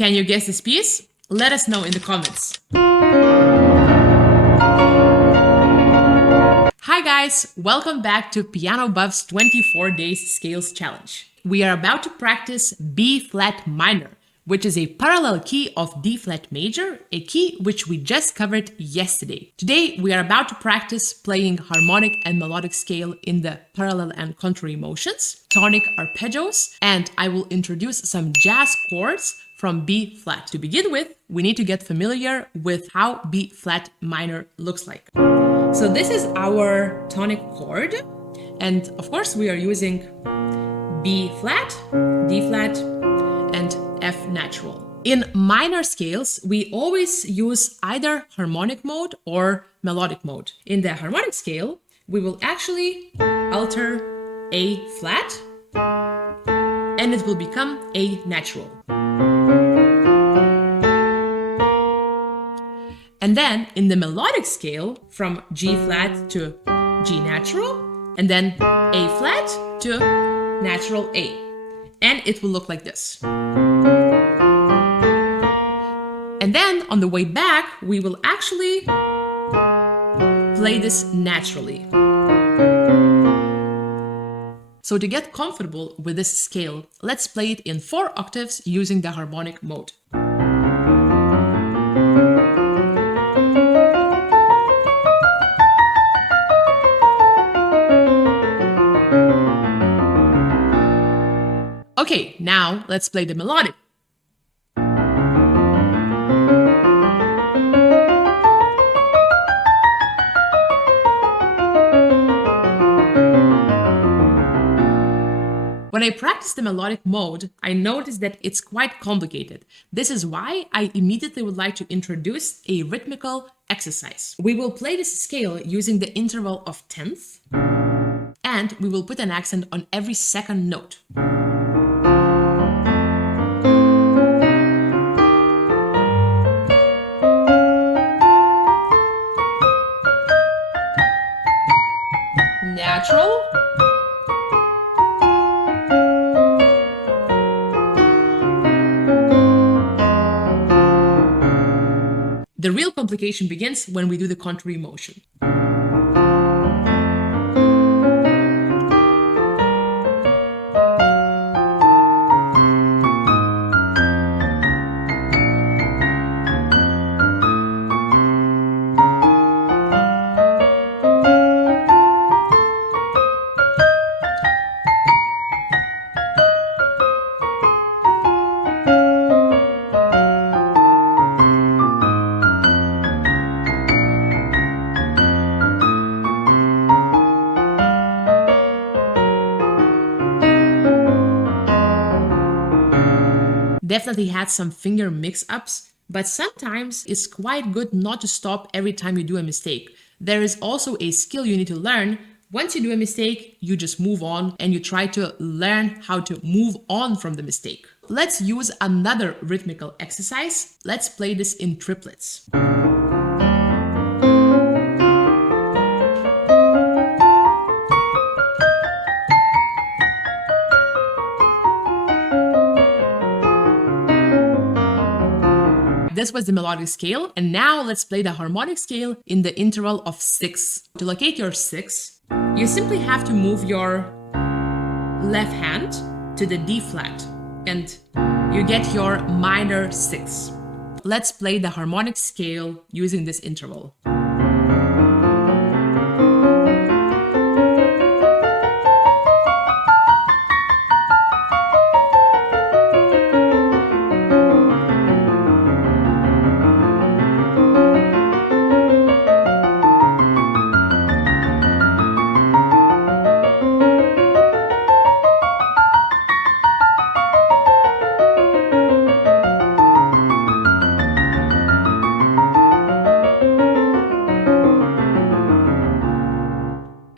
Can you guess this piece? Let us know in the comments. Hi guys, welcome back to PianoBuffs 24 Days Scales Challenge. We are about to practice B flat minor, which is a parallel key of D flat major, a key which we just covered yesterday. Today we are about to practice playing harmonic and melodic scale in the parallel and contrary motions, tonic arpeggios, and I will introduce some jazz chords from B flat. To begin with, we need to get familiar with how B flat minor looks like. So this is our tonic chord, and of course we are using B flat, D flat, and F natural. In minor scales, we always use either harmonic mode or melodic mode. In the harmonic scale, we will actually alter A flat, and it will become A natural. And then in the melodic scale, from G flat to G natural, and then A flat to natural A. And it will look like this. And then on the way back, we will actually play this naturally. So to get comfortable with this scale, let's play it in 4 octaves using the harmonic mode. Okay, now let's play the melodic. When I practice the melodic mode, I noticed that it's quite complicated. This is why I immediately would like to introduce a rhythmical exercise. We will play this scale using the interval of tenths, and we will put an accent on every second note. Natural. The real complication begins when we do the contrary motion. Definitely had some finger mix-ups, but sometimes it's quite good not to stop every time you do a mistake. There is also a skill you need to learn. Once you do a mistake, you just move on and you try to learn how to move on from the mistake. Let's use another rhythmical exercise. Let's play this in triplets. This was the melodic scale, and now let's play the harmonic scale in the interval of 6. To locate your 6, you simply have to move your left hand to the D flat, and you get your minor 6. Let's play the harmonic scale using this interval.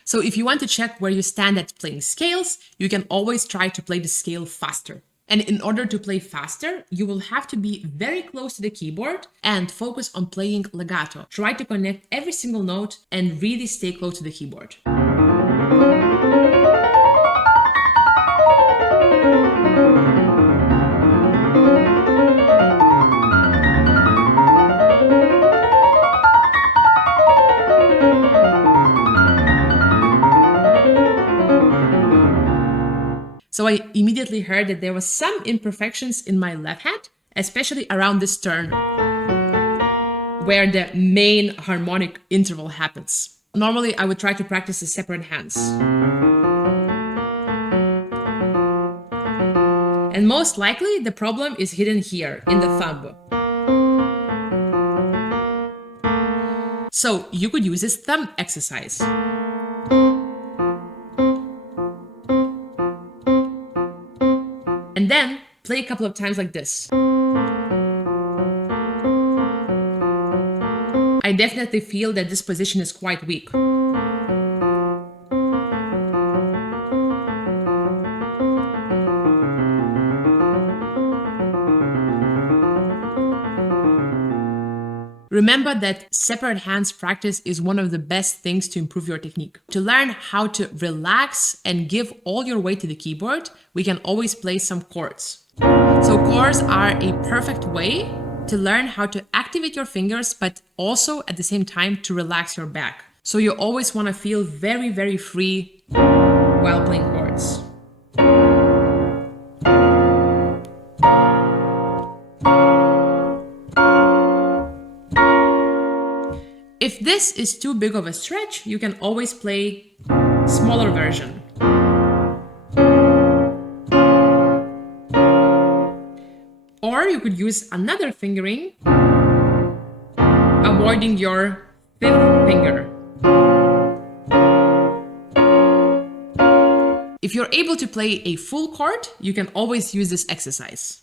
So if you want to check where you stand at playing scales, you can always try to play the scale faster. And in order to play faster, you will have to be very close to the keyboard and focus on playing legato. Try to connect every single note and really stay close to the keyboard. So I immediately heard that there was some imperfections in my left hand, especially around this turn, where the main harmonic interval happens. Normally, I would try to practice the separate hands. And most likely, the problem is hidden here in the thumb. So you could use this thumb exercise. And then play a couple of times like this. I definitely feel that this position is quite weak. Remember that separate hands practice is one of the best things to improve your technique. To learn how to relax and give all your weight to the keyboard, we can always play some chords. So chords are a perfect way to learn how to activate your fingers, but also at the same time to relax your back. So you always want to feel very, very free while playing chords. If this is too big of a stretch, you can always play smaller version. Or you could use another fingering, avoiding your fifth finger. If you're able to play a full chord, you can always use this exercise.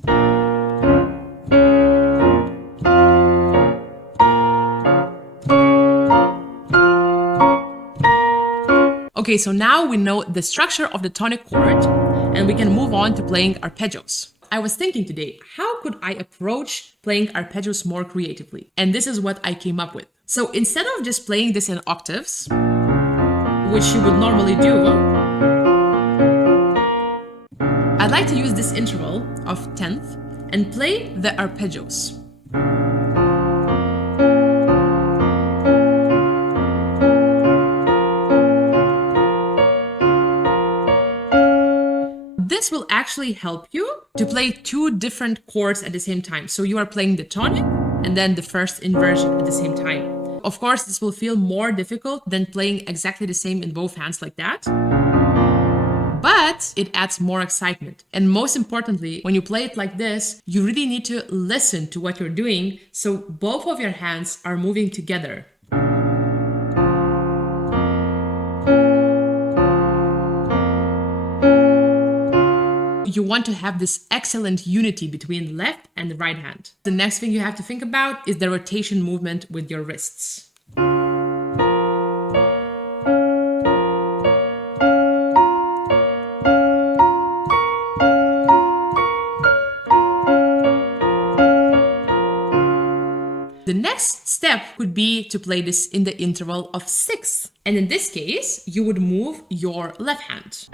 Okay, so now we know the structure of the tonic chord, and we can move on to playing arpeggios. I was thinking today, how could I approach playing arpeggios more creatively? And this is what I came up with. So instead of just playing this in octaves, which you would normally do, I'd like to use this interval of 10th and play the arpeggios. This will actually help you to play two different chords at the same time. So you are playing the tonic and then the first inversion at the same time. Of course, this will feel more difficult than playing exactly the same in both hands like that. But it adds more excitement. And most importantly, when you play it like this, you really need to listen to what you're doing so both of your hands are moving together. You want to have this excellent unity between left and the right hand. The next thing you have to think about is the rotation movement with your wrists. The next step could be to play this in the interval of 6. And in this case, you would move your left hand.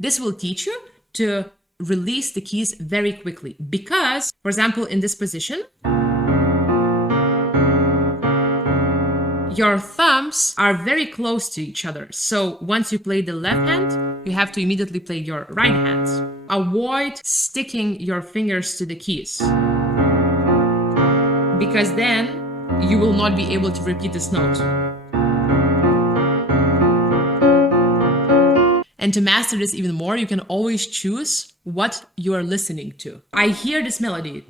This will teach you to release the keys very quickly because, for example, in this position, your thumbs are very close to each other. So once you play the left hand, you have to immediately play your right hand. Avoid sticking your fingers to the keys because then you will not be able to repeat this note. And to master this even more, you can always choose what you are listening to. I hear this melody.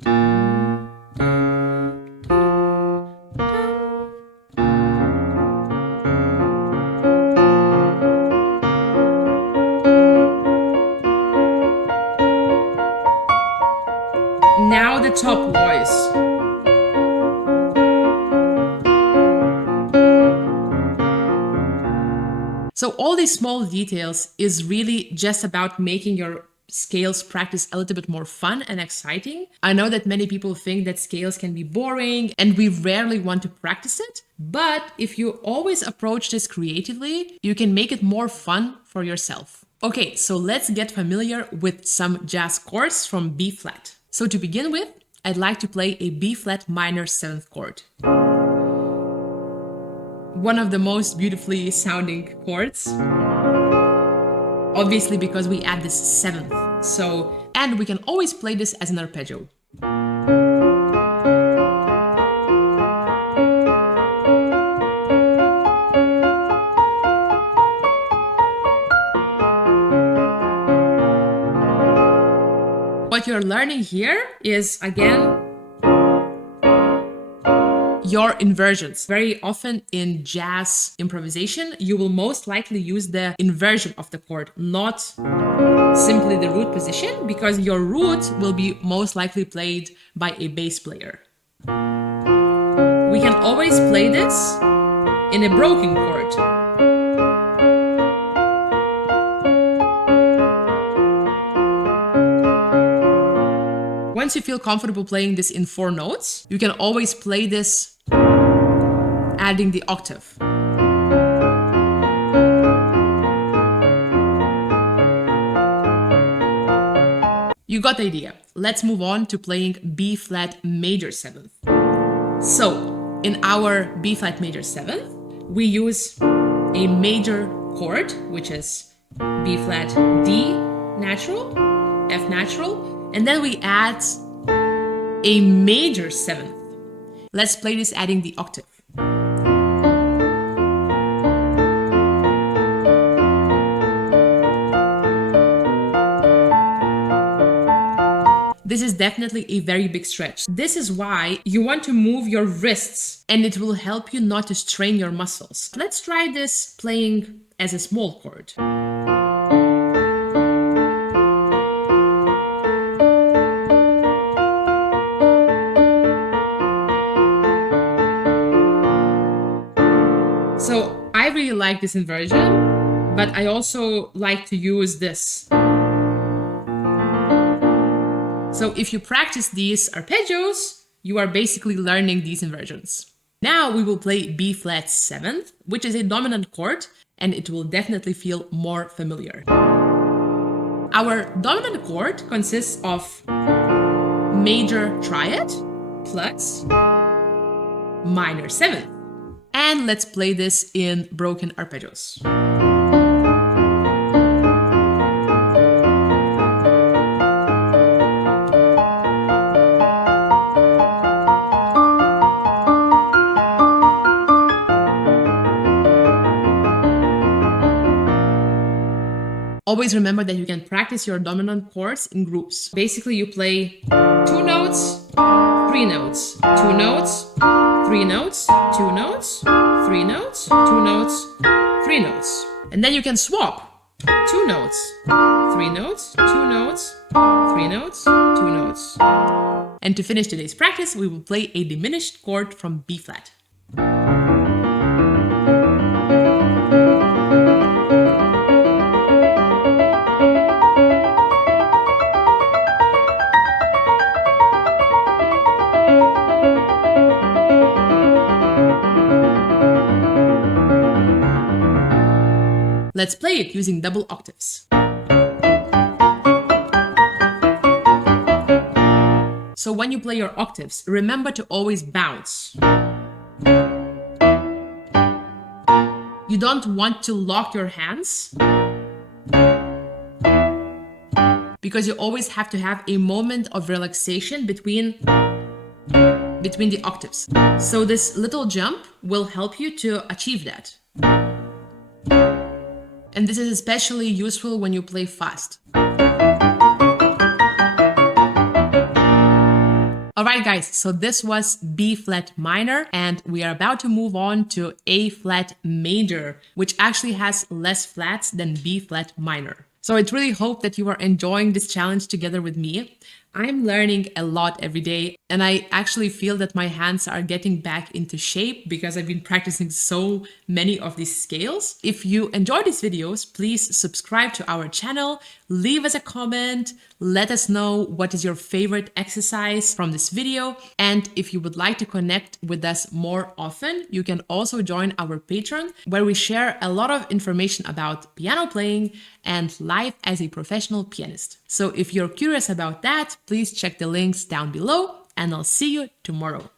Now the top voice. So all these small details is really just about making your scales practice a little bit more fun and exciting. I know that many people think that scales can be boring and we rarely want to practice it, but if you always approach this creatively, you can make it more fun for yourself. Okay, so let's get familiar with some jazz chords from B flat. So to begin with, I'd like to play a B flat minor 7th chord. One of the most beautifully sounding chords. Obviously because we add this 7th. And we can always play this as an arpeggio. What you're learning here is, again, your inversions. Very often in jazz improvisation, you will most likely use the inversion of the chord, not simply the root position, because your root will be most likely played by a bass player. We can always play this in a broken chord. Once you feel comfortable playing this in 4 notes, you can always play this adding the octave. You got the idea. Let's move on to playing B flat major 7th. So, in our B flat major 7th, we use a major chord, which is B flat D natural, F natural, and then we add a major 7th. Let's play this adding the octave. This is definitely a very big stretch. This is why you want to move your wrists, and it will help you not to strain your muscles. Let's try this playing as a small chord. So I really like this inversion, but I also like to use this. So if you practice these arpeggios, you are basically learning these inversions. Now we will play B flat 7th, which is a dominant chord, and it will definitely feel more familiar. Our dominant chord consists of major triad plus minor 7th. And let's play this in broken arpeggios. Always remember that you can practice your dominant chords in groups. Basically, you play 2 notes, 3 notes, 2 notes, 3 notes, 2 notes, 3 notes, 2 notes, 3 notes. And then you can swap 2 notes, 3 notes, 2 notes, 3 notes, 2 notes. And to finish today's practice, we will play a diminished chord from B flat. Let's play it using double octaves. So when you play your octaves, remember to always bounce. You don't want to lock your hands because you always have to have a moment of relaxation between the octaves. So this little jump will help you to achieve that. And this is especially useful when you play fast. Alright guys, so this was B flat minor, and we are about to move on to A flat major, which actually has less flats than B flat minor. So I really hope that you are enjoying this challenge together with me. I'm learning a lot every day, and I actually feel that my hands are getting back into shape because I've been practicing so many of these scales. If you enjoy these videos, please subscribe to our channel, leave us a comment, let us know what is your favorite exercise from this video. And if you would like to connect with us more often, you can also join our Patreon, where we share a lot of information about piano playing and life as a professional pianist. So if you're curious about that, please check the links down below, and I'll see you tomorrow.